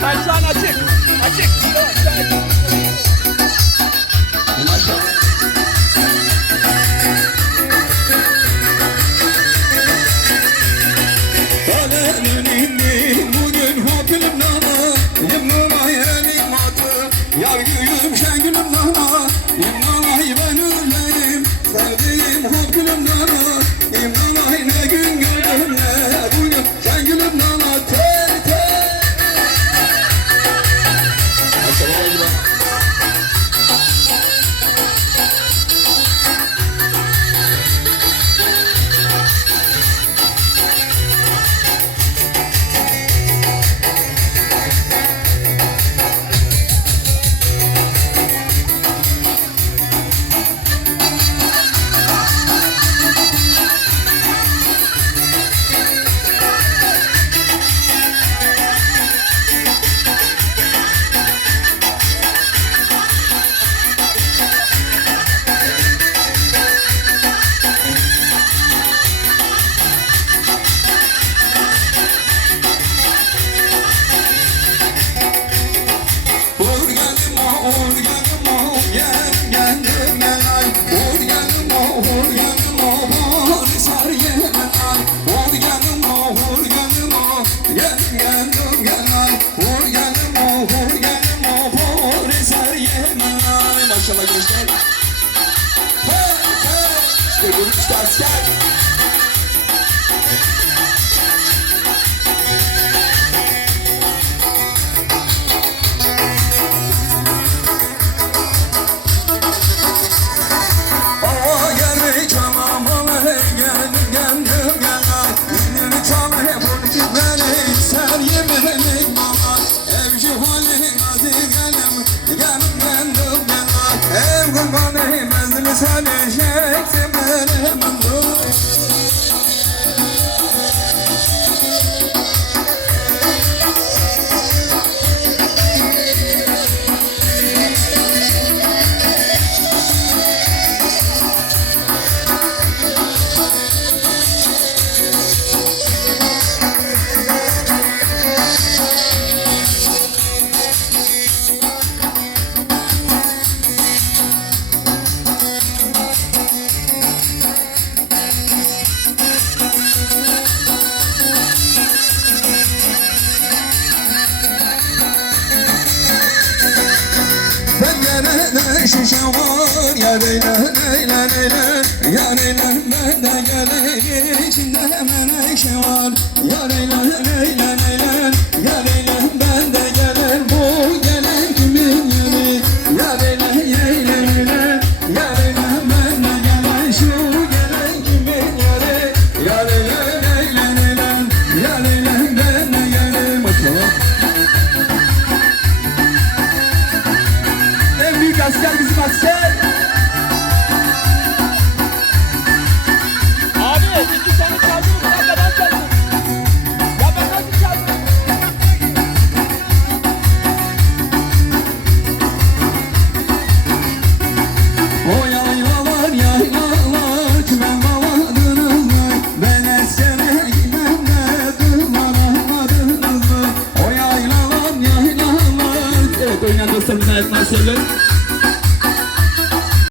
Taşlan açık. Açık. Maşallah. Bugün hopilim nana, yımnana yerim atı. Yar gülüm şengülüm nana, yımnana ben öleyim. Sevdiğim hopilim nana, yımnana ne gün gördüm ne bugün şengülüm nana tel tel. Maşallah oldu lan. Maşallah gençler. İşte bu işte asker. Sen eşeksin benim dur. Şişe var ya leyla leyla leyla ya leyla bende gelin içinde menekşe var ya leyla leyla leyla ya leyla